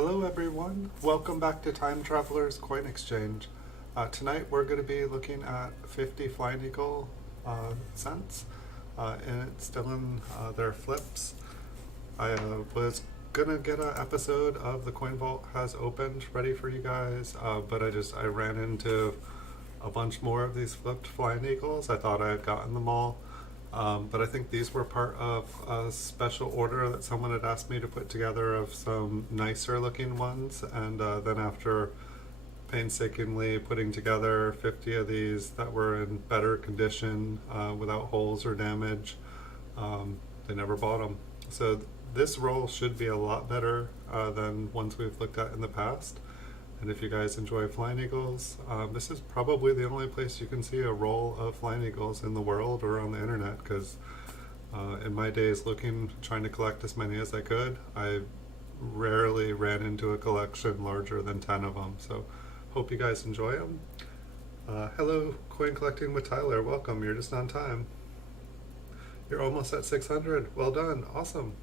Hello everyone, welcome back to Time Traveler's Coin Exchange. Tonight we're going to be looking at 50 Flying Eagle cents, and it's still in their flips. I was going to get an episode of the Coin Vault has opened ready for you guys, but I ran into a bunch more of these flipped Flying Eagles. I thought I had gotten them all. But I think these were part of a special order that someone had asked me to put together of some nicer looking ones, and then after painstakingly putting together 50 of these that were in better condition without holes or damage, they never bought them. So this roll should be a lot better than ones we've looked at in the past. And if you guys enjoy Flying Eagles, this is probably the only place you can see a roll of Flying Eagles in the world or on the internet, because in my days trying to collect as many as I could, I rarely ran into a collection larger than 10 of them. So hope you guys enjoy them. Hello, Coin Collecting with Tyler. Welcome. You're just on time. You're almost at 600. Well done. Awesome.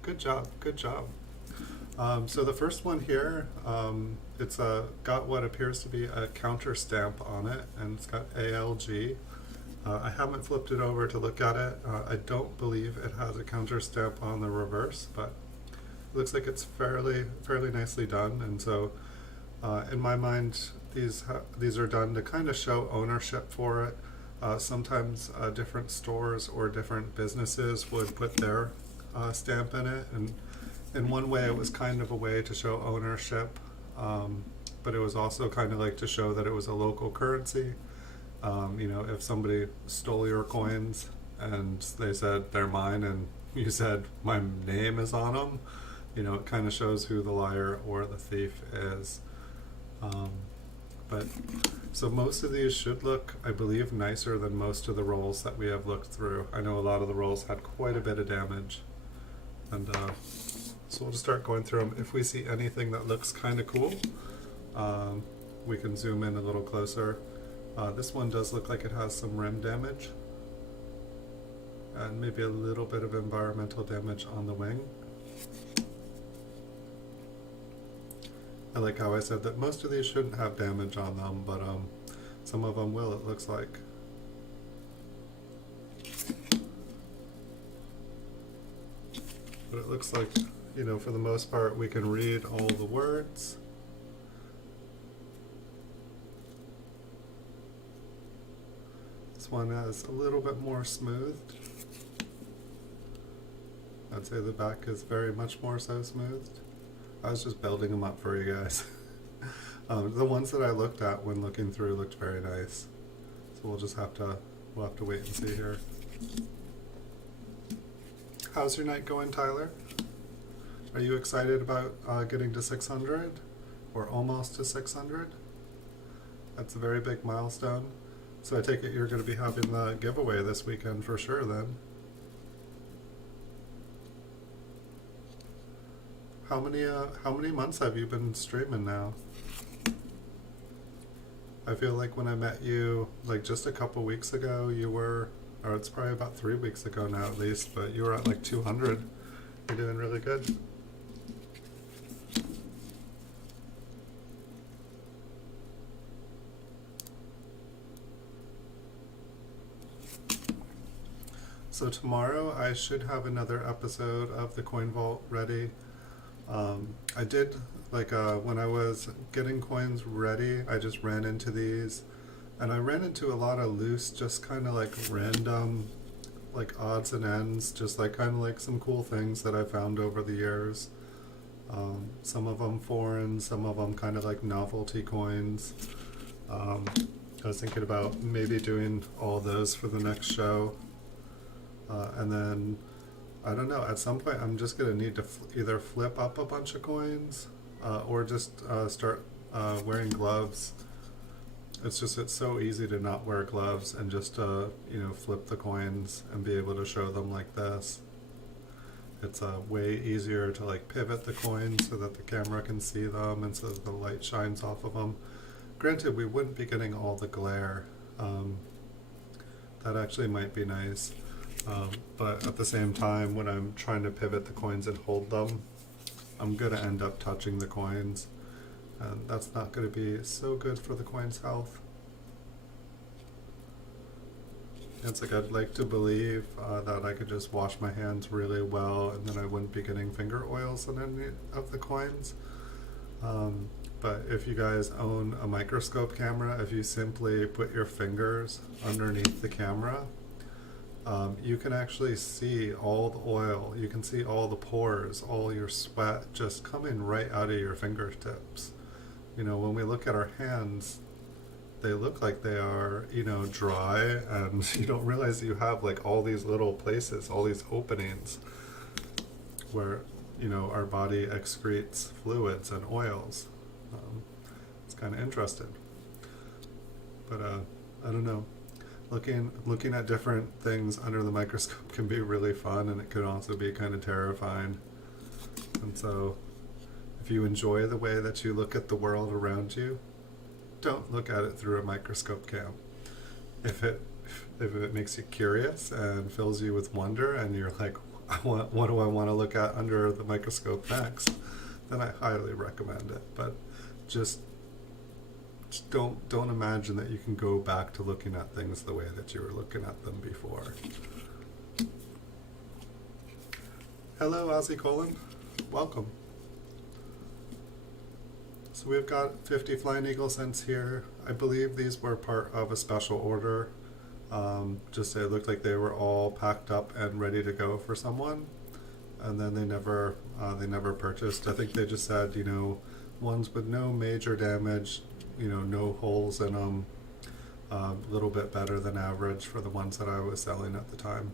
Good job. Good job. So the first one here, it's got what appears to be a counter stamp on it, and it's got ALG. I haven't flipped it over to look at it. I don't believe it has a counter stamp on the reverse, but it looks like it's fairly nicely done. And so in my mind, these are done to kind of show ownership for it. Sometimes different stores or different businesses would put their stamp in it, and in one way it was kind of a way to show ownership, but it was also kind of like to show that it was a local currency. You know, if somebody stole your coins and they said they're mine and you said my name is on them, you know, it kind of shows who the liar or the thief is. But so most of these should look, I believe, nicer than most of the rolls that we have looked through. I know a lot of the rolls had quite a bit of damage, and so we'll just start going through them. If we see anything that looks kind of cool, we can zoom in a little closer. This one does look like it has some rim damage and maybe a little bit of environmental damage on the wing. I like how I said that most of these shouldn't have damage on them, but some of them will, it looks like. But it looks like, you know, for the most part, we can read all the words. This one is a little bit more smoothed. I'd say the back is very much more so smoothed. I was just building them up for you guys. The ones that I looked at when looking through looked very nice. So we'll have to wait and see here. How's your night going, Tyler? Are you excited about getting to 600 or almost to 600? That's a very big milestone. So I take it you're going to be having the giveaway this weekend for sure then. How many months have you been streaming now? I feel like when I met you, like just a couple weeks ago, you were, or it's probably about 3 weeks ago now at least, but you were at like 200. You're doing really good. So tomorrow I should have another episode of the Coin Vault ready. I did, like when I was getting coins ready, I just ran into these, and I ran into a lot of loose, just kind of like random, like odds and ends, just like kind of like some cool things that I found over the years. Some of them foreign, some of them kind of like novelty coins. I was thinking about maybe doing all those for the next show. And then, I don't know, at some point I'm just going to need to either flip up a bunch of coins or just start wearing gloves. It's so easy to not wear gloves and just you know, flip the coins and be able to show them like this. It's way easier to like pivot the coins so that the camera can see them and so that the light shines off of them. Granted, we wouldn't be getting all the glare. That actually might be nice. But at the same time, when I'm trying to pivot the coins and hold them, I'm gonna end up touching the coins, and that's not gonna be so good for the coin's health. It's like I'd like to believe that I could just wash my hands really well and then I wouldn't be getting finger oils on any of the coins. But if you guys own a microscope camera, if you simply put your fingers underneath the camera, you can actually see all the oil, you can see all the pores, all your sweat just coming right out of your fingertips. You know, when we look at our hands, they look like they are, you know, dry, and you don't realize that you have like all these little places, all these openings where, you know, our body excretes fluids and oils. It's kind of interesting. But I don't know. Looking at different things under the microscope can be really fun, and it can also be kind of terrifying. And so, if you enjoy the way that you look at the world around you, don't look at it through a microscope cam. If it makes you curious and fills you with wonder, and you're like, what do I want to look at under the microscope next, then I highly recommend it. But just don't imagine that you can go back to looking at things the way that you were looking at them before. Hello, Ozzy Colin. Welcome. So we've got 50 Flying Eagle cents here. I believe these were part of a special order. Just it looked like they were all packed up and ready to go for someone, and then they never purchased. I think they just said, you know, ones with no major damage, you know, no holes in them, a little bit better than average for the ones that I was selling at the time.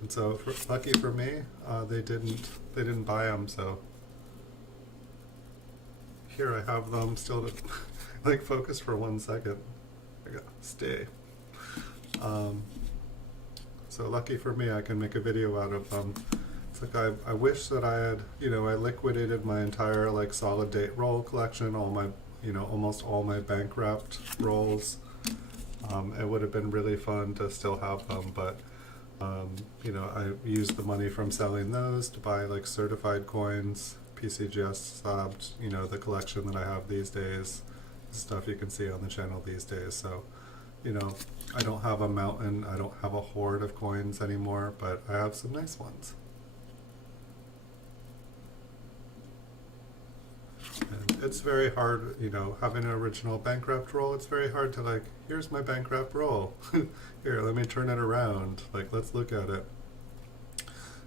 And so, lucky for me, they didn't buy them. So here I have them still to like focus for 1 second. I go, stay. So lucky for me, I can make a video out of them. It's like I wish that I had, you know, I liquidated my entire like solid date roll collection, all my, you know, almost all my bank wrapped rolls. It would have been really fun to still have them, but you know, I used the money from selling those to buy like certified coins, PCGS slabbed, you know, the collection that I have these days, stuff you can see on the channel these days. So, you know, I don't have a mountain, I don't have a hoard of coins anymore, but I have some nice ones. And it's very hard, you know, having an original bank wrapped roll, it's very hard to like, here's my bank wrapped roll. Here, let me turn it around. Like, let's look at it.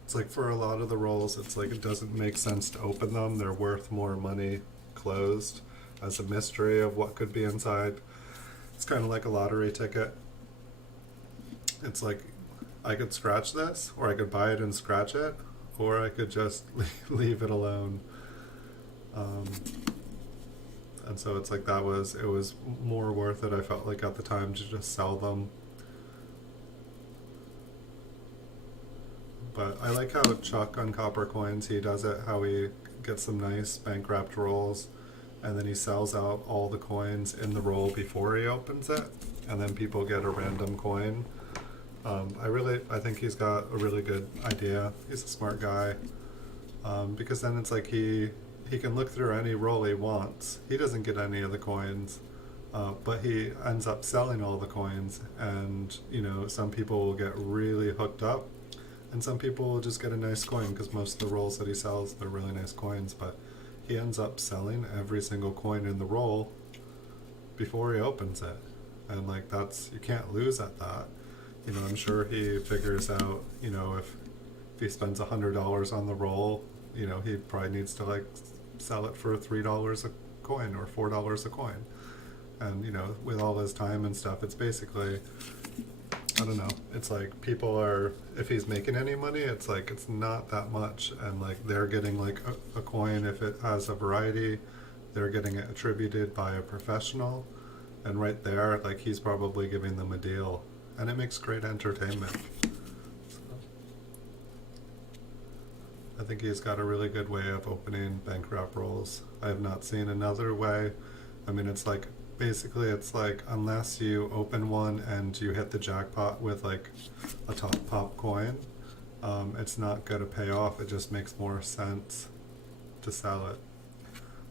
It's like for a lot of the rolls, it's like it doesn't make sense to open them. They're worth more money closed as a mystery of what could be inside. It's kind of like a lottery ticket. It's like I could scratch this, or I could buy it and scratch it, or I could just leave it alone. And so it's like it was more worth it, I felt like at the time, to just sell them. But I like how Chuck on Copper Coins, he does it, how he gets some nice bank wrapped rolls, and then he sells out all the coins in the roll before he opens it, and then people get a random coin. I think he's got a really good idea. He's a smart guy, because then it's like he can look through any roll he wants. He doesn't get any of the coins, but he ends up selling all the coins, and you know, some people will get really hooked up, and some people will just get a nice coin, because most of the rolls that he sells, they're really nice coins, but he ends up selling every single coin in the roll before he opens it. And like, you can't lose at that. You know, I'm sure he figures out, you know, if he spends $100 on the roll, you know, he probably needs to like sell it for $3 a coin or $4 a coin. And you know, with all his time and stuff, it's basically, I don't know, it's like people are, if he's making any money, it's like it's not that much, and like they're getting like a coin, if it has a variety, they're getting it attributed by a professional, and right there, like he's probably giving them a deal, and it makes great entertainment. So, I think he's got a really good way of opening bank wrap rolls. I have not seen another way. I mean, it's like, basically it's like, unless you open one and you hit the jackpot with like a top coin, it's not going to pay off. It just makes more sense to sell it.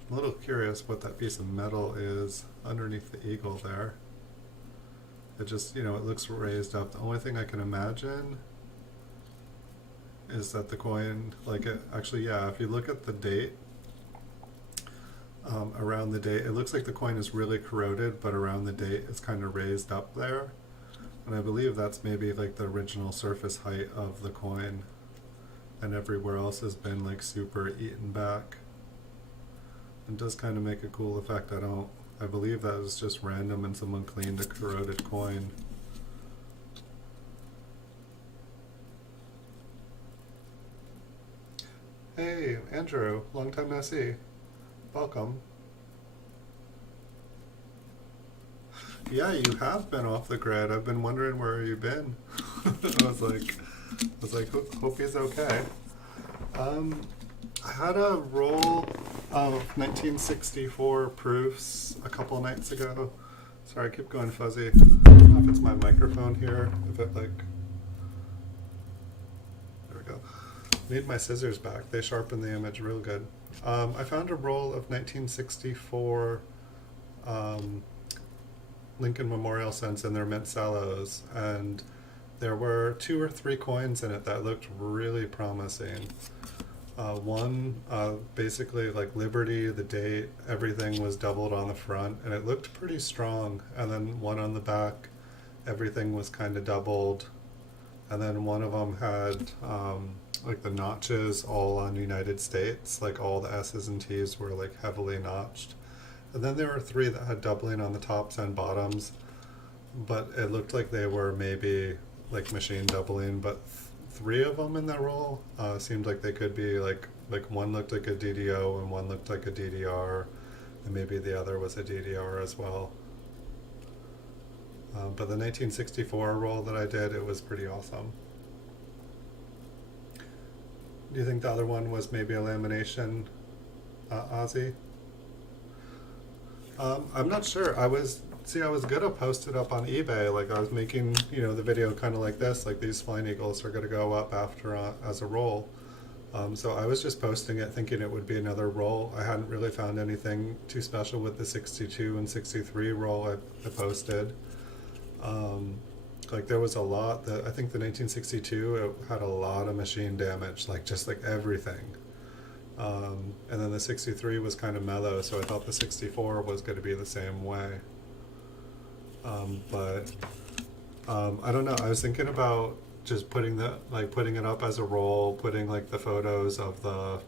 I'm a little curious what that piece of metal is underneath the eagle there. It just, it looks raised up. The only thing I can imagine is that the coin, actually, yeah, if you look at the date, around the date, it looks like the coin is really corroded, but around the date it's kind of raised up there. And I believe that's maybe like the original surface height of the coin, and everywhere else has been like super eaten back. It does kind of make a cool effect. I believe that was just random and someone cleaned a corroded coin. Hey, Andrew, long time no see. Welcome. Yeah, you have been off the grid. I've been wondering where you've been. I was like, hope he's okay. I had a roll of 1964 proofs a couple nights ago. Sorry, I keep going fuzzy. I don't know if it's my microphone here. If it there we go. Need my scissors back. They sharpen the image real good. I found a roll of 1964 Lincoln Memorial cents in their mint cellos, and there were 2 or 3 coins in it that looked really promising. One, basically like Liberty, the date, everything was doubled on the front, and it looked pretty strong. And then one on the back, everything was kind of doubled. And then one of them had like the notches all on United States, like all the S's and T's were like heavily notched. And then there were 3 that had doubling on the tops and bottoms, but it looked like they were maybe like machine doubling, but 3 of them in that roll seemed like they could be like one looked like a DDO and one looked like a DDR, and maybe the other was a DDR as well. But the 1964 roll that I did, it was pretty awesome. Do you think the other one was maybe a lamination, Ozzy? I'm not sure. I was gonna post it up on eBay. Like I was making, the video kind of like this. Like these flying eagles are gonna go up after as a roll. So I was just posting it, thinking it would be another roll. I hadn't really found anything too special with the 62 and 63 roll I posted. Like there was a lot that I think the 1962 it had a lot of machine damage, like just like everything. And then the 63 was kind of mellow, so I thought the 64 was going to be the same way. But I don't know. I was thinking about just putting it up as a roll, putting like the photos of the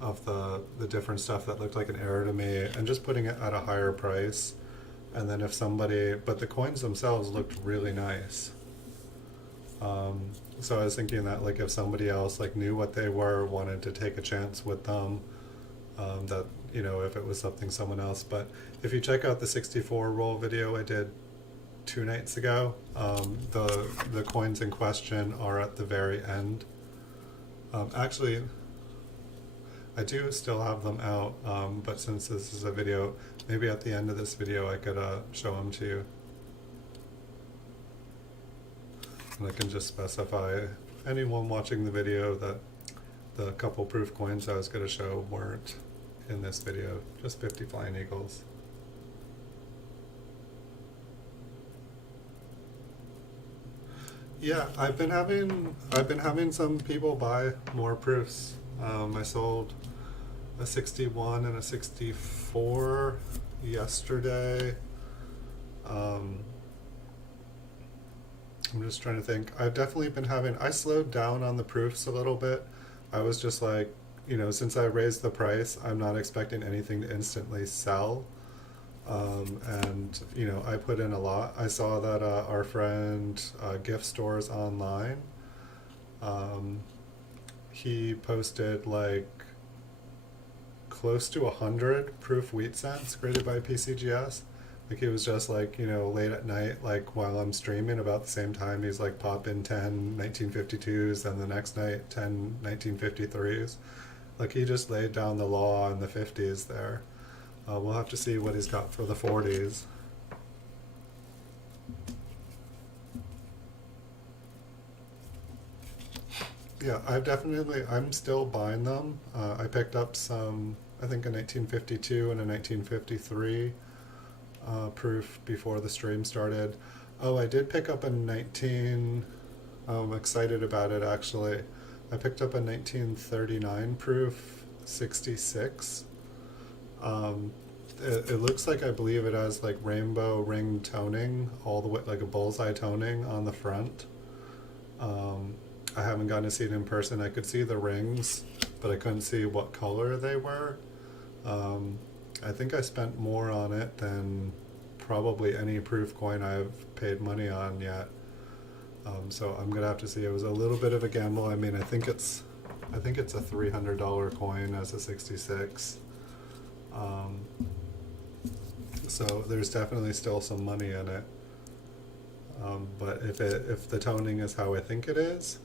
of the different stuff that looked like an error to me, and just putting it at a higher price. And then but the coins themselves looked really nice. So I was thinking that like if somebody else like knew what they were, wanted to take a chance with them, that if it was someone else. But if you check out the 64 roll video I did 2 nights ago, the coins in question are at the very end. Actually, I do still have them out, but since this is a video, maybe at the end of this video I could show them to you. And I can just specify anyone watching the video that the couple proof coins I was going to show weren't in this video, just 50 flying eagles. Yeah, I've been having some people buy more proofs. I sold a 61 and a 64 yesterday. I'm just trying to think. I've definitely been I slowed down on the proofs a little bit. I was just like, since I raised the price, I'm not expecting anything to instantly sell. And, I put in a lot. I saw that our friend Gift Stores Online, he posted like close to 100 proof wheat cents graded by PCGS. Like it was just like, late at night, like while I'm streaming about the same time, he's like pop in 10 1952s and the next night 10 1953s. Like he just laid down the law in the 50s there. We'll have to see what he's got for the 40s. Yeah, I'm still buying them. I picked up some, I think a 1952 and a 1953 proof before the stream started. Oh, I did pick up a 19, I'm excited about it actually. I picked up a 1939 proof 66. Um, it looks like I believe it has like rainbow ring toning all the way, like a bullseye toning on the front. Um, I haven't gotten to see it in person. I could see the rings, but I couldn't see what color they were. Um, I think I spent more on it than probably any proof coin I've paid money on yet. So I'm gonna have to see. It was a little bit of a gamble. I mean, I think it's a $300 coin as a 66. Um, so there's definitely still some money in it. But if the toning is how I think it is,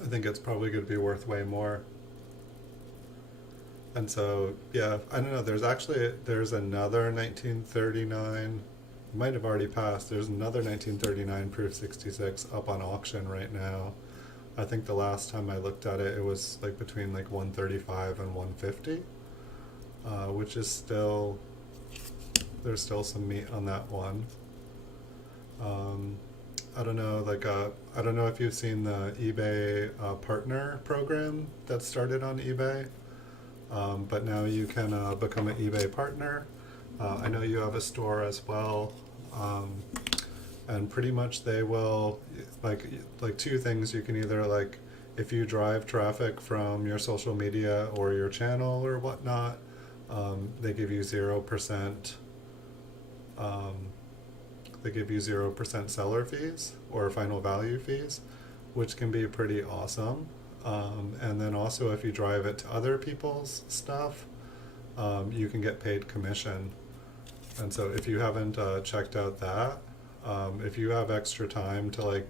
I think it's probably going to be worth way more. And so, yeah, I don't know. There's another 1939. It might have already passed. There's another 1939 proof 66 up on auction right now. I think the last time I looked at it, it was like between like 135 and 150, which is still, there's still some meat on that one. Um, I don't know, I don't know if you've seen the eBay partner program that started on eBay, but now you can become an eBay partner. I know you have a store as well, um, and pretty much they will like two things. You can either like if you drive traffic from your social media or your channel or whatnot, they give you 0%. Um, they give you 0% seller fees or final value fees, which can be pretty awesome. And then also, if you drive it to other people's stuff, you can get paid commission. And so, if you haven't checked out that, if you have extra time to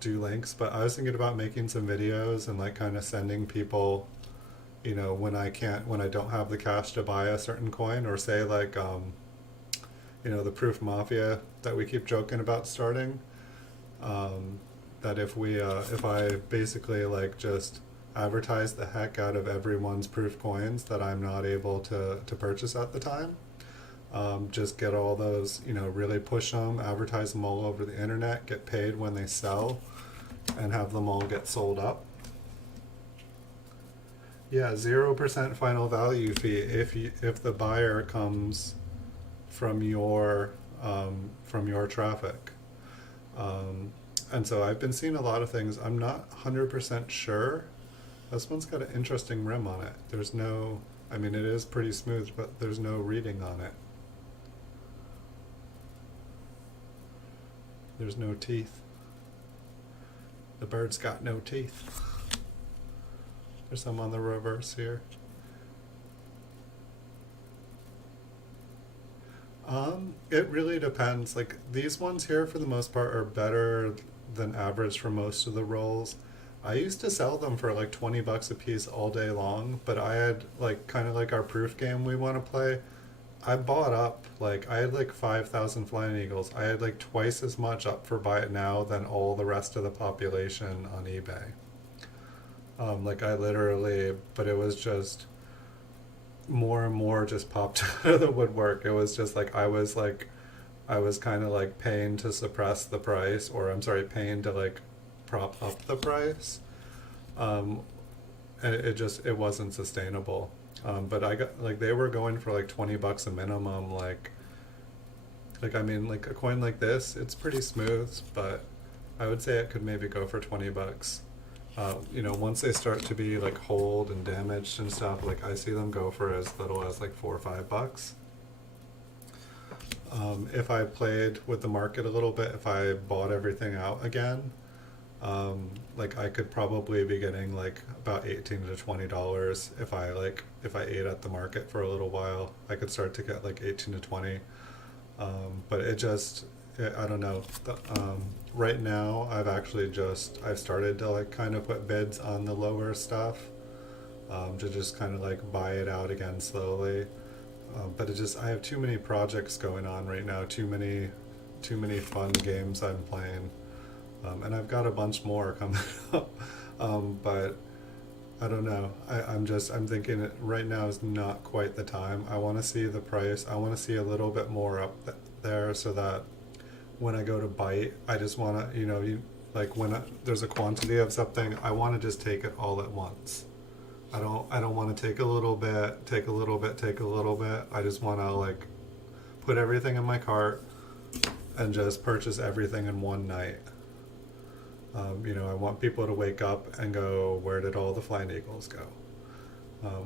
do links, but I was thinking about making some videos and like kind of sending people, when I don't have the cash to buy a certain coin, or say the proof mafia that we keep joking about starting. That if I basically like just advertise the heck out of everyone's proof coins that I'm not able to purchase at the time, just get all those, really push them, advertise them all over the internet, get paid when they sell, and have them all get sold up. Yeah, 0% final value fee if the buyer comes from your traffic. And so I've been seeing a lot of things. I'm not 100% sure. This one's got an interesting rim on it. I mean, it is pretty smooth, but there's no reading on it. There's no teeth. The bird's got no teeth. There's some on the reverse here. It really depends. Like these ones here, for the most part, are better than average for most of the rolls. I used to sell them for like $20 a piece all day long, but I had like kind of like our proof game we want to play. I bought up I had like 5,000 flying eagles. I had like twice as much up for buy it now than all the rest of the population on eBay. But it was just more and more just popped out of the woodwork. It was just I was kind of like paying to suppress the price, or I'm sorry, paying to like prop up the price. Um, and it wasn't sustainable. But I got they were going for like $20 a minimum. I mean, like a coin like this, it's pretty smooth, but I would say it could maybe go for $20. Once they start to be like holed and damaged and stuff, like I see them go for as little as like $4 or $5. If I played with the market a little bit, if I bought everything out again, I could probably be getting like about $18 to $20 if I ate at the market for a little while. I could start to get like 18 to 20. But I don't know. Right now, I've started to like kind of put bids on the lower stuff, to just kind of like buy it out again slowly. But I have too many projects going on right now, too many fun games I'm playing. And I've got a bunch more coming up, but I don't know. I'm thinking it right now is not quite the time. I want to see the price. I want to see a little bit more up there so that when I go to bite, I just want to, like when there's a quantity of something, I want to just take it all at once. I don't want to take a little bit, take a little bit, take a little bit. I just want to like put everything in my cart and just purchase everything in one night. I want people to wake up and go, where did all the flying eagles go?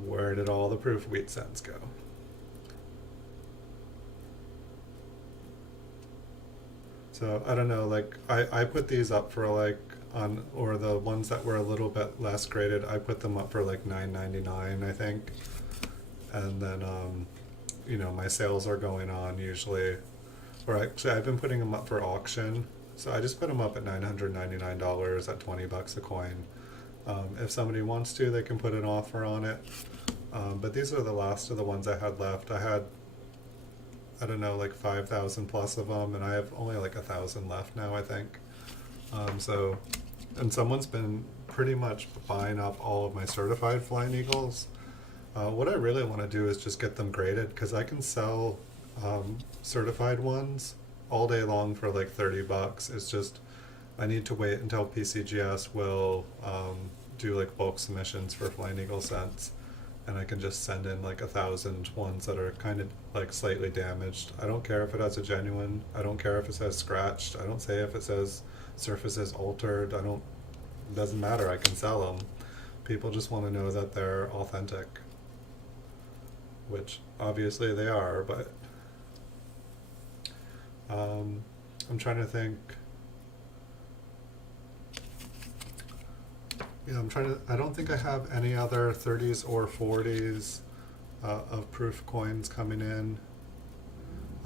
Where did all the proof wheat cents go? So I don't know, like I put these up for like or the ones that were a little bit less graded, I put them up for like $9.99, I think. And then, my sales are going on usually, or actually I've been putting them up for auction. So I just put them up at $999 at $20 a coin. If somebody wants to, they can put an offer on it. But these are the last of the ones I had left. I had, I don't know, like 5,000 plus of them, and I have only like 1,000 left now, I think. And someone's been pretty much buying up all of my certified flying eagles. What I really want to do is just get them graded, because I can sell certified ones all day long for like $30. It's just I need to wait until PCGS will do like bulk submissions for flying eagle cents, and I can just send in like 1,000 ones that are kind of like slightly damaged. I don't care if it has a genuine. I don't care if it says scratched. I don't say if it says surfaces altered. It doesn't matter. I can sell them. People just want to know that they're authentic, which obviously they are, but I'm trying to think. Yeah, I don't think I have any other 30s or 40s of proof coins coming in.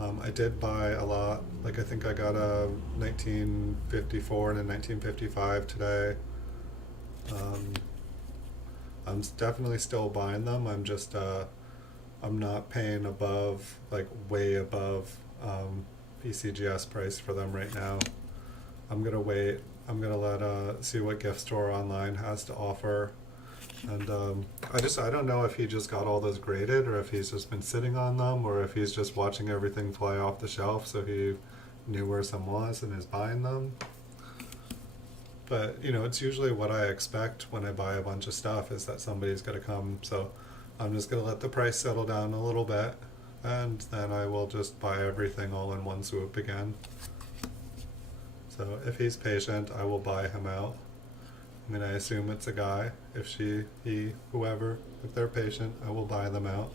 I did buy a lot. Like I think I got a 1954 and a 1955 today. I'm definitely still buying them. I'm just I'm not paying above, like way above PCGS price for them right now. I'm gonna wait. I'm gonna let see what gift store online has to offer, and I don't know if he just got all those graded, or if he's just been sitting on them, or if he's just watching everything fly off the shelf, so he knew where some was and is buying them. But it's usually what I expect when I buy a bunch of stuff, is that somebody's gonna come. So I'm just gonna let the price settle down a little bit, and then I will just buy everything all in one swoop again. So if he's patient, I will buy him out. I mean, I assume it's a guy. If she, he, whoever, if they're patient, I will buy them out.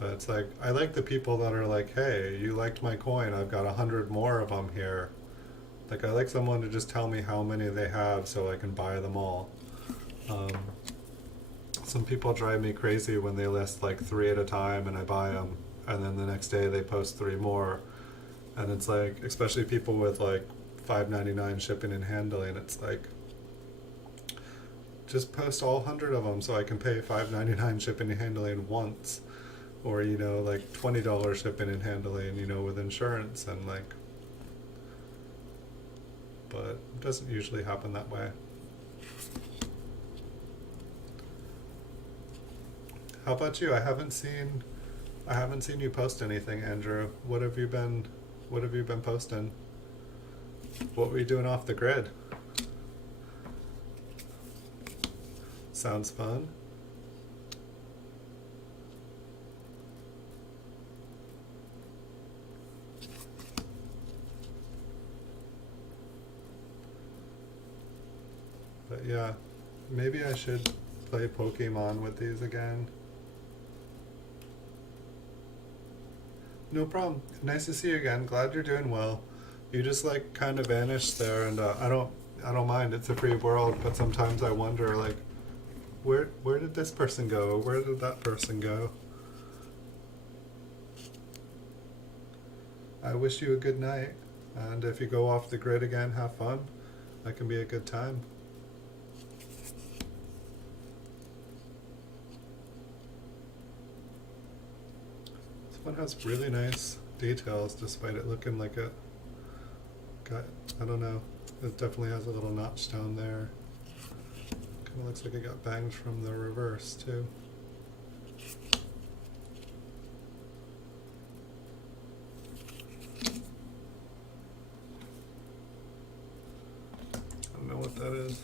But it's like, I like the people that are like, hey, you liked my coin, I've got 100 more of them here. Like, I like someone to just tell me how many they have so I can buy them all. Some people drive me crazy when they list like 3 at a time and I buy them, and then the next day they post 3 more. And it's like, especially people with like $5.99 shipping and handling, it's like, just post all 100 of them so I can pay $5.99 shipping and handling once, or like $20 shipping and handling, with insurance, and like, but it doesn't usually happen that way. How about you? I haven't seen you post anything, Andrew. What have you been posting? What were you doing off the grid? Sounds fun. But yeah, maybe I should play Pokemon with these again. No problem. Nice to see you again. Glad you're doing well. You just like kind of vanished there, and I don't mind. It's a free world, but sometimes I wonder like, where did this person go? Where did that person go? I wish you a good night, and if you go off the grid again, have fun. That can be a good time. This one has really nice details, despite it looking like a I don't know. It definitely has a little notch down there. Kind of looks like it got banged from the reverse too. I don't know what that is.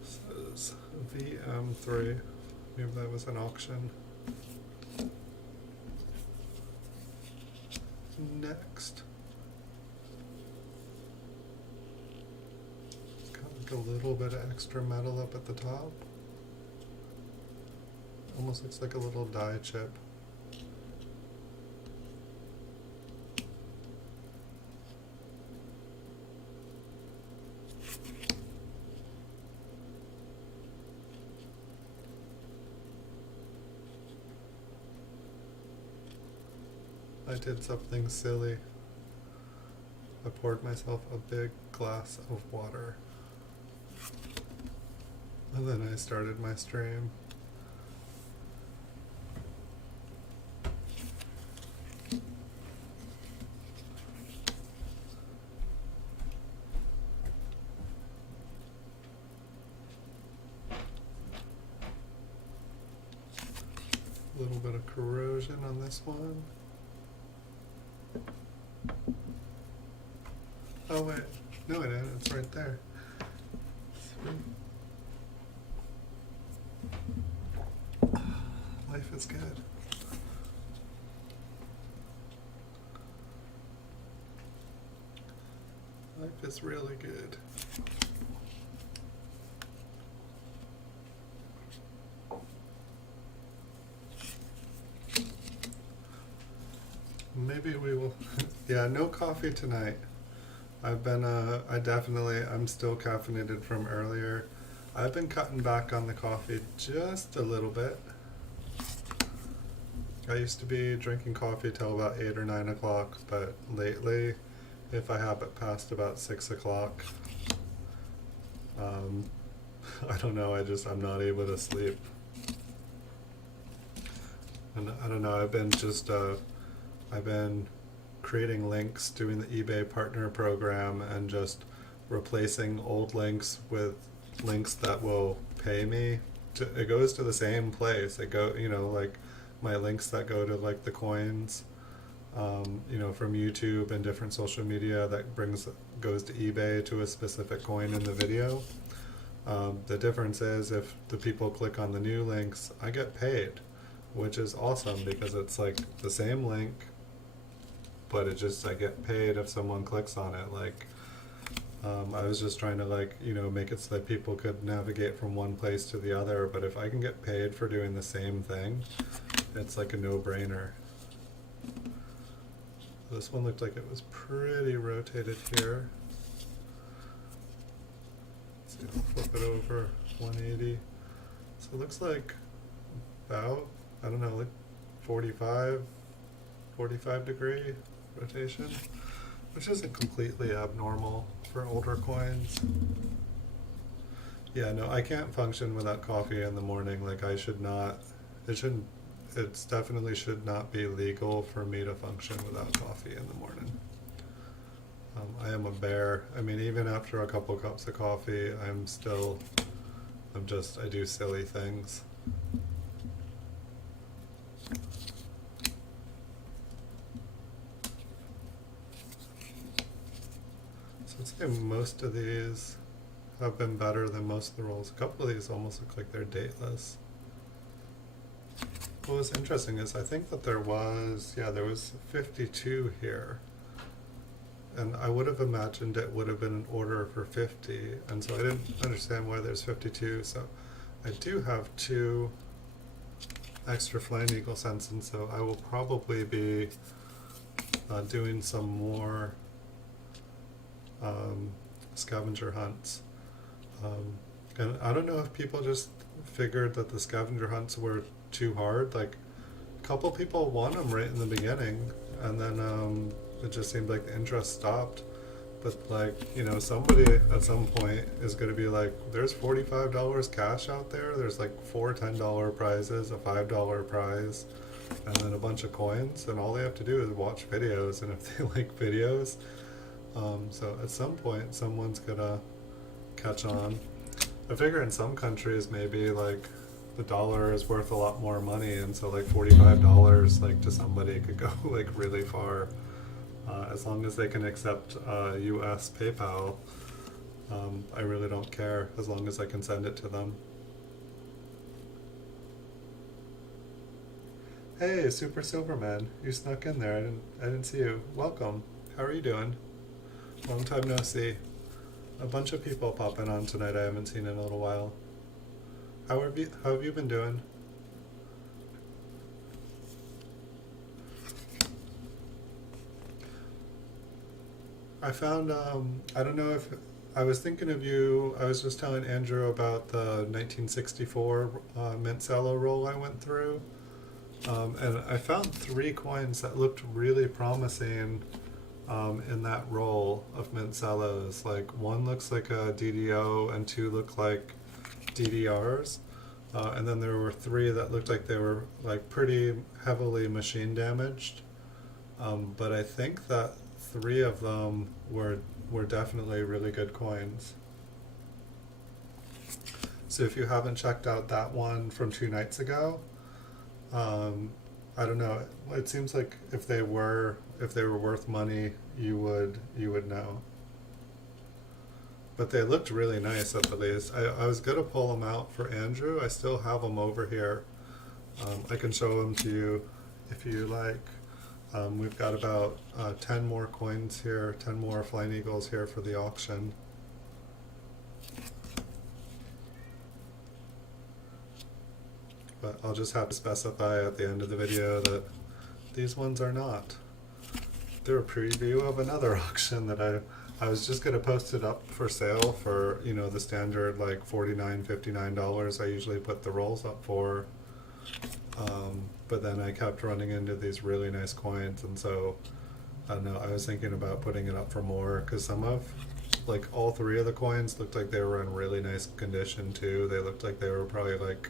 It says VM3. Maybe that was an auction. Next. It's got like a little bit of extra metal up at the top. Almost looks like a little die chip. I did something silly. I poured myself a big glass of water. And then I started my stream. A little bit of corrosion on this one. Oh wait, no it isn't, it's right there. Life is good. Life is really good. Maybe we will, yeah, no coffee tonight. I've been, I'm still caffeinated from earlier. I've been cutting back on the coffee just a little bit. I used to be drinking coffee till about 8 or 9 o'clock, but lately, if I have it past about 6 o'clock, I don't know, I'm not able to sleep. And I don't know, I've been creating links, doing the eBay partner program, and just replacing old links with links that will pay me. It goes to the same place. Like my links that go to like the coins, from YouTube and different social media that goes to eBay to a specific coin in the video. The difference is if the people click on the new links, I get paid, which is awesome because it's like the same link, but I get paid if someone clicks on it. Like, I was just trying to make it so that people could navigate from one place to the other, but if I can get paid for doing the same thing, it's like a no-brainer. This one looked like it was pretty rotated here. Let's see, I'll flip it over 180. So it looks like about, I don't know, like 45 degree rotation, which isn't completely abnormal for older coins. Yeah, no, I can't function without coffee in the morning. Like it definitely should not be legal for me to function without coffee in the morning. I am a bear. I mean, even after a couple cups of coffee, I do silly things. I'd say most of these have been better than most of the rolls. A couple of these almost look like they're dateless. What was interesting is I think that there was 52 here. And I would have imagined it would have been an order for 50, and so I didn't understand why there's 52. So I do have 2 extra Flying Eagle cents, and so I will probably be doing some more scavenger hunts. And I don't know if people just figured that the scavenger hunts were too hard. Like, a couple people won them right in the beginning, and then it just seemed like the interest stopped. But somebody at some point is going to be like, there's $45 cash out there, there's like 4 $10 prizes, a $5 prize, and then a bunch of coins, and all they have to do is watch videos. And if they like videos, So at some point, someone's gonna catch on. I figure in some countries maybe like the dollar is worth a lot more money, and so like $45 like to somebody could go like really far, as long as they can accept U.S. PayPal. I really don't care as long as I can send it to them. Hey, Super Silverman, you snuck in there. I didn't see you. Welcome. How are you doing? Long time no see. A bunch of people popping on tonight I haven't seen in a little while. How have you been doing? I found I don't know if I was thinking of you. I was just telling Andrew about the 1964 mint sallow roll I went through. And I found three coins that looked really promising in that roll of mint sallows. Like one looks like a DDO and two look like DDRs. And then there were three that looked like they were like pretty heavily machine damaged. But I think that three of them were definitely really good coins. So if you haven't checked out that one from 2 nights ago, I don't know. It seems like if they were worth money, you would know. But they looked really nice at the least. I was gonna pull them out for Andrew. I still have them over here. I can show them to you if you like. We've got about 10 more coins here, 10 more Flying Eagles here for the auction. But I'll just have to specify at the end of the video that these ones are not. They're a preview of another auction that I was just going to post it up for sale for, you know, the standard like $49, $59 I usually put the rolls up for. But then I kept running into these really nice coins, and so I don't know, I was thinking about putting it up for more because like all three of the coins looked like they were in really nice condition too. They looked like they were probably like,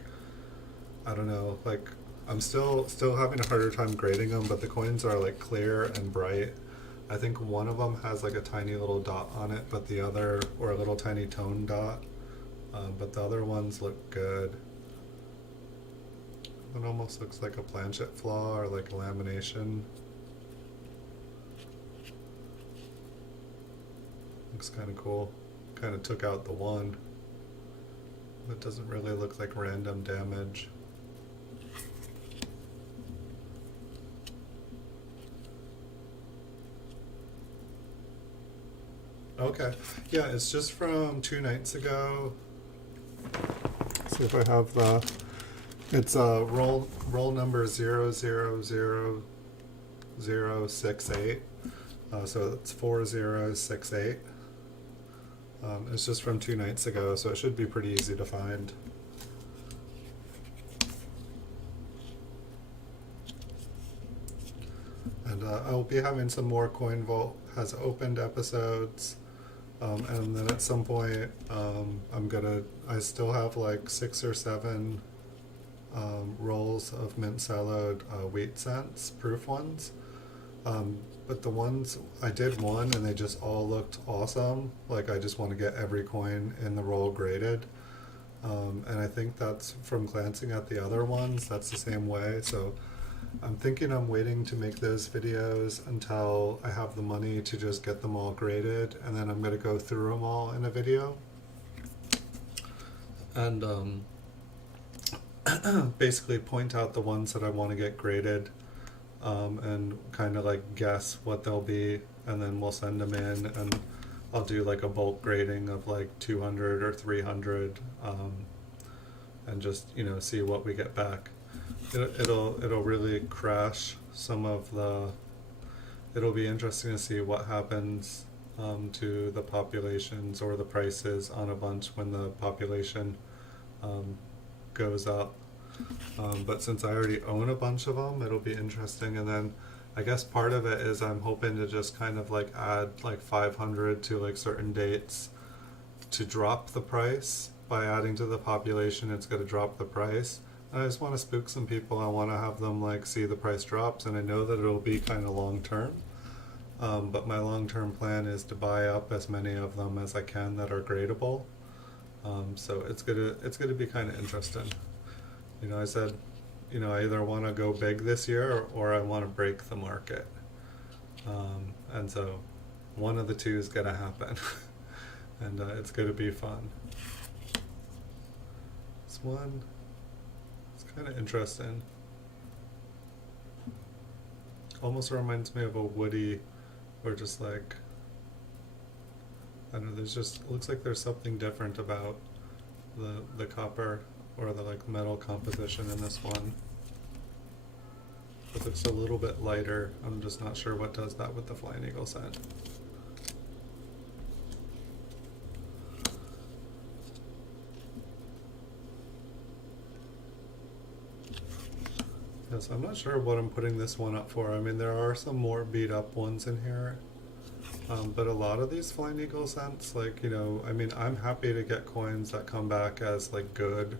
I don't know, like I'm still having a harder time grading them, but the coins are like clear and bright. I think one of them has like a tiny little dot on it, but the other, or a little tiny tone dot, but the other ones look good. It almost looks like a planchet flaw or like a lamination. Looks kind of cool. Kind of took out the one. It doesn't really look like random damage. Okay, yeah, it's just from 2 nights ago. Let's see if I have the. It's roll number 000068. So it's 4068. It's just from 2 nights ago, so it should be pretty easy to find. And I'll be having some more Coin Vault has opened episodes. And then at some point, I still have like 6 or 7 rolls of mint sallowed wheat cents, proof ones. But the ones, I did one and they just all looked awesome. Like I just want to get every coin in the roll graded. And I think that's from glancing at the other ones, that's the same way. So I'm thinking I'm waiting to make those videos until I have the money to just get them all graded, and then I'm going to go through them all in a video. And basically point out the ones that I want to get graded, and kind of like guess what they'll be, and then we'll send them in, and I'll do like a bulk grading of like 200 or 300, and just, you know, see what we get back. It'll really crash some of the. It'll be interesting to see what happens to the populations or the prices on a bunch when the population goes up. But since I already own a bunch of them, it'll be interesting. And then I guess part of it is I'm hoping to just kind of like add like 500 to like certain dates to drop the price. By adding to the population, it's going to drop the price. I just want to spook some people. I want to have them like see the price drops, and I know that it'll be kind of long term. But my long-term plan is to buy up as many of them as I can that are gradable. So it's gonna be kind of interesting. I said, I either want to go big this year or I want to break the market. And so one of the two is gonna happen, and it's gonna be fun. This one, it's kind of interesting. Almost reminds me of a woody, or just like, I don't know. There's just looks like there's something different about the copper or the like metal composition in this one. It looks a little bit lighter. I'm just not sure what does that with the Flying Eagle scent. Yes, I'm not sure what I'm putting this one up for. I mean, there are some more beat up ones in here. But a lot of these Flying Eagle scents, like, I mean, I'm happy to get coins that come back as like good,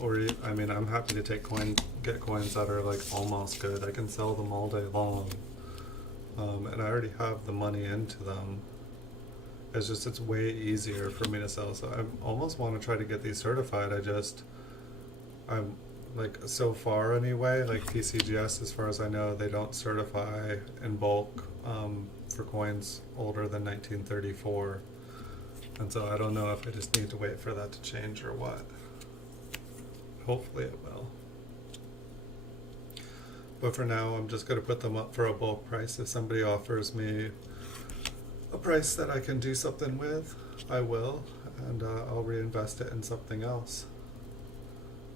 or I mean, I'm happy to get coins that are like almost good. I can sell them all day long, and I already have the money into them. It's way easier for me to sell. So I almost want to try to get these certified. I'm like, so far anyway, like PCGS, as far as I know, they don't certify in bulk for coins older than 1934. And so I don't know if I just need to wait for that to change or what. Hopefully it will. But for now, I'm just going to put them up for a bulk price. If somebody offers me a price that I can do something with, I will, and I'll reinvest it in something else.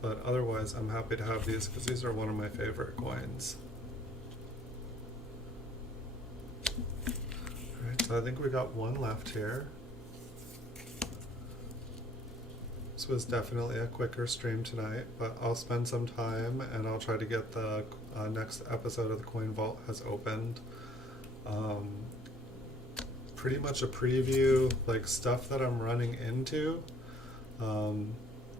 But otherwise, I'm happy to have these because these are one of my favorite coins. Alright, so I think we got one left here. This was definitely a quicker stream tonight, but I'll spend some time and I'll try to get the next episode of the Coin Vault has opened. Pretty much a preview, like stuff that I'm running into.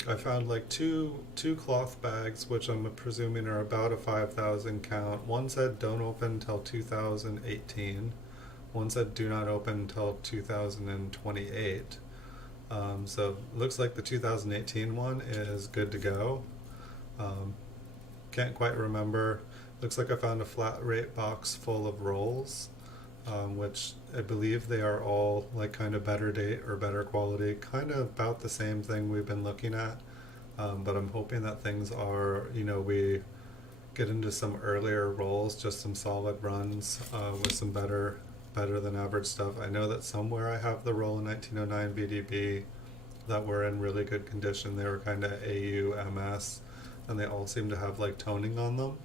I found like two cloth bags, which I'm presuming are about a 5,000 count. One said don't open until 2018. One said do not open until 2028. So it looks like the 2018 one is good to go. Can't quite remember. Looks like I found a flat rate box full of rolls, which I believe they are all like kind of better date or better quality, kind of about the same thing we've been looking at. But I'm hoping that things are, we get into some earlier rolls, just some solid runs with some better than average stuff. I know that somewhere I have the roll in 1909 VDB that were in really good condition. They were kind of AU, MS, and they all seem to have like toning on them.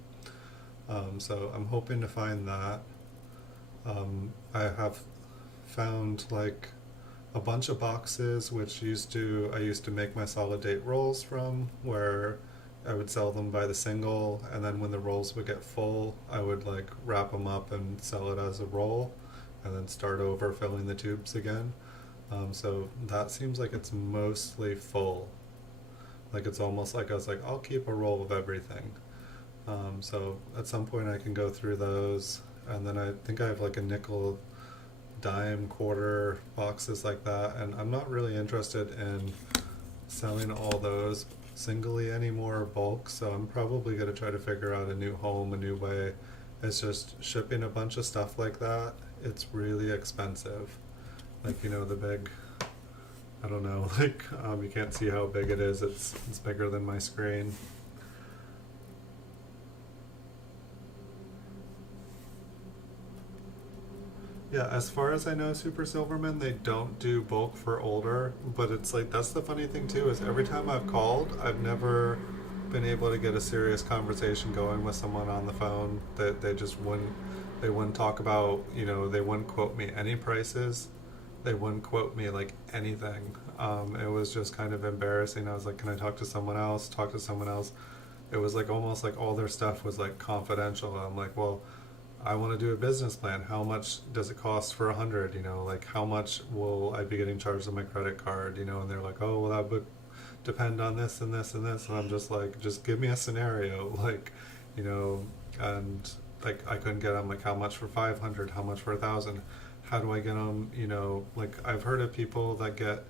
So I'm hoping to find that. I have found like a bunch of boxes which I used to make my solid date rolls from, where I would sell them by the single, and then when the rolls would get full, I would like wrap them up and sell it as a roll, and then start over filling the tubes again. So that seems like it's mostly full. Like it's almost like I was like, I'll keep a roll of everything. So at some point I can go through those, and then I think I have like a nickel, dime, quarter boxes like that, and I'm not really interested in selling all those singly anymore, bulk, so I'm probably going to try to figure out a new home, a new way. It's just shipping a bunch of stuff like that, it's really expensive. Like, the big, I don't know, like, you can't see how big it is, it's bigger than my screen. Yeah, as far as I know, Super Silverman, they don't do bulk for older, but it's like, that's the funny thing too, is every time I've called, I've never been able to get a serious conversation going with someone on the phone. That they wouldn't talk about, they wouldn't quote me any prices. They wouldn't quote me like anything. It was just kind of embarrassing. I was like, can I talk to someone else? Talk to someone else. It was like almost like all their stuff was like confidential. I'm like, well, I want to do a business plan. How much does it cost for 100? Like how much will I be getting charged on my credit card? And they're like, oh, well, that would depend on this and this and this. And I'm just like, just give me a scenario, like, and like I couldn't get them. Like how much for 500? How much for 1,000? How do I get them? You know, like I've heard of people that get,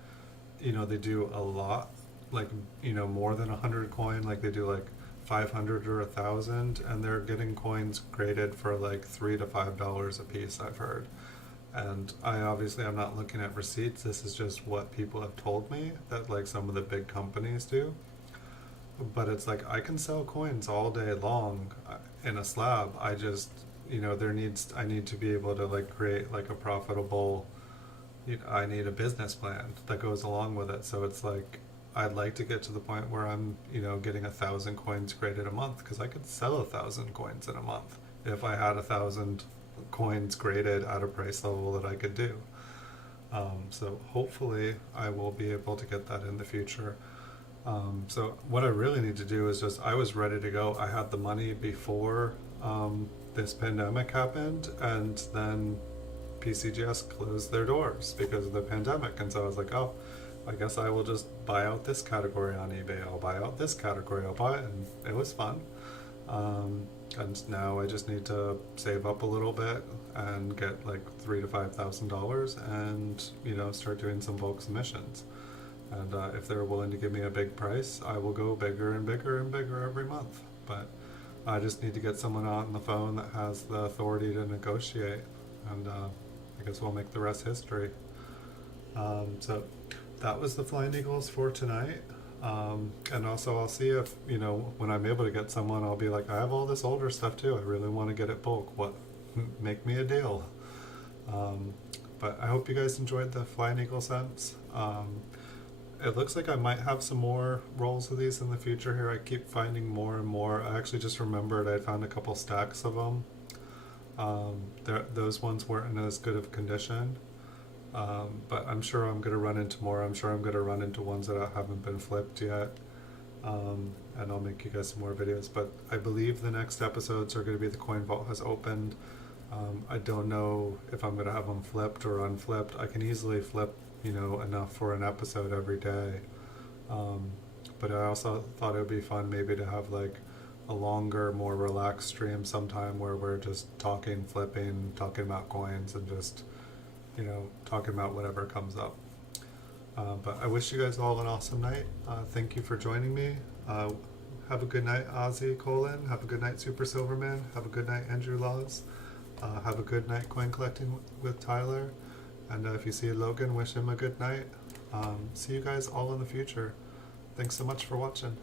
you know, they do a lot, like, you know, more than 100 coin, like they do like 500 or 1,000, and they're getting coins graded for like $3 to $5 a piece, I've heard. And I'm not looking at receipts. This is just what people have told me that like some of the big companies do. But it's like I can sell coins all day long in a slab. I just, you know, I need to be able to like create like a profitable, you know, I need a business plan that goes along with it. So it's like I'd like to get to the point where I'm, you know, getting 1,000 coins graded a month, because I could sell 1,000 coins in a month if I had 1,000 coins graded at a price level that I could do. So hopefully I will be able to get that in the future. So what I really need to do is just, I was ready to go. I had the money before this pandemic happened, and then PCGS closed their doors because of the pandemic. And so I was like, oh, I guess I will just buy out this category on eBay. I'll buy out this category. I'll buy it. And it was fun. And now I just need to save up a little bit and get like $3,000 to $5,000 and, you know, start doing some bulk submissions. And if they're willing to give me a big price, I will go bigger and bigger and bigger every month. But I just need to get someone on the phone that has the authority to negotiate, and I guess we'll make the rest history. So that was the Flying Eagles for tonight. And also I'll see if, you know, when I'm able to get someone, I'll be like, I have all this older stuff too. I really want to get it bulk. What? Make me a deal. But I hope you guys enjoyed the Flying Eagle cents. It looks like I might have some more rolls of these in the future here. I keep finding more and more. I actually just remembered I found a couple stacks of them. Those ones weren't in as good of condition. But I'm sure I'm going to run into more. I'm sure I'm going to run into ones that haven't been flipped yet. And I'll make you guys some more videos. But I believe the next episodes are going to be the Coin Vault has opened. I don't know if I'm going to have them flipped or unflipped. I can easily flip, you know, enough for an episode every day. But I also thought it would be fun maybe to have like a longer, more relaxed stream sometime where we're just talking, flipping, talking about coins, and just, you know, talking about whatever comes up. But I wish you guys all an awesome night. Thank you for joining me. Have a good night, Ozzy Colin. Have a good night, Super Silverman. Have a good night, Andrew Laws. Have a good night, Coin Collecting with Tyler. And if you see Logan, wish him a good night. See you guys all in the future. Thanks so much for watching.